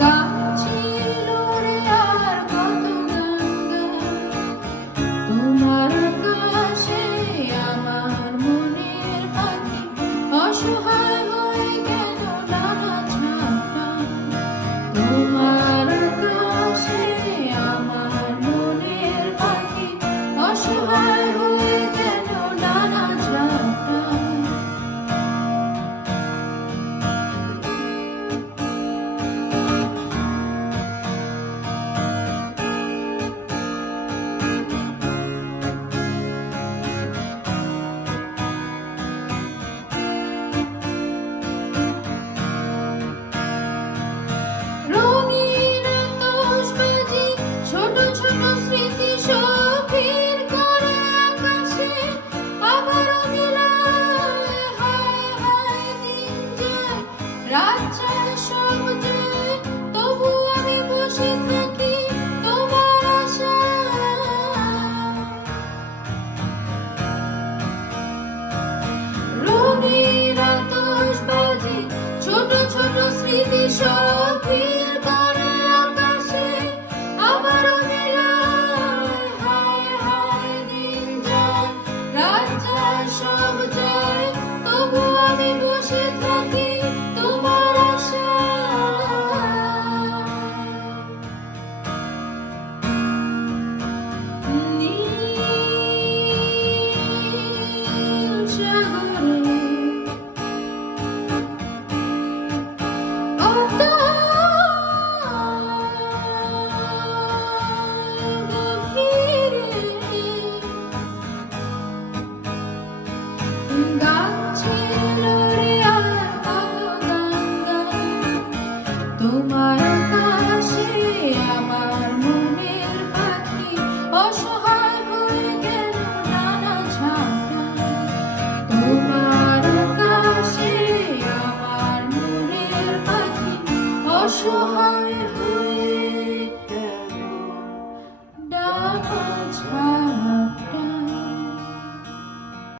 গান ছিল রে আর কত গান তোমার আকাশে আমার মনের পাখি অসহায় হয়ে গেল নানা ছাপা তোমার আকাশে আমার মনের পাখি অসহায় হয়ে গেল নানা ছাপা ছোট ছোট স্মৃতি সখীর করে আকাশে আবারও মিলায় হায় হায় দিন যায় রাত যায় সব যায় তবু আমি বসে থাকি তোমার আশায় নীল সাগরে তোমার আকাশে আমার মনের পাখি অসহায় হয়ে গেল নানা ছাপা তোমার আকাশে আমার মনের পাখি অসহায়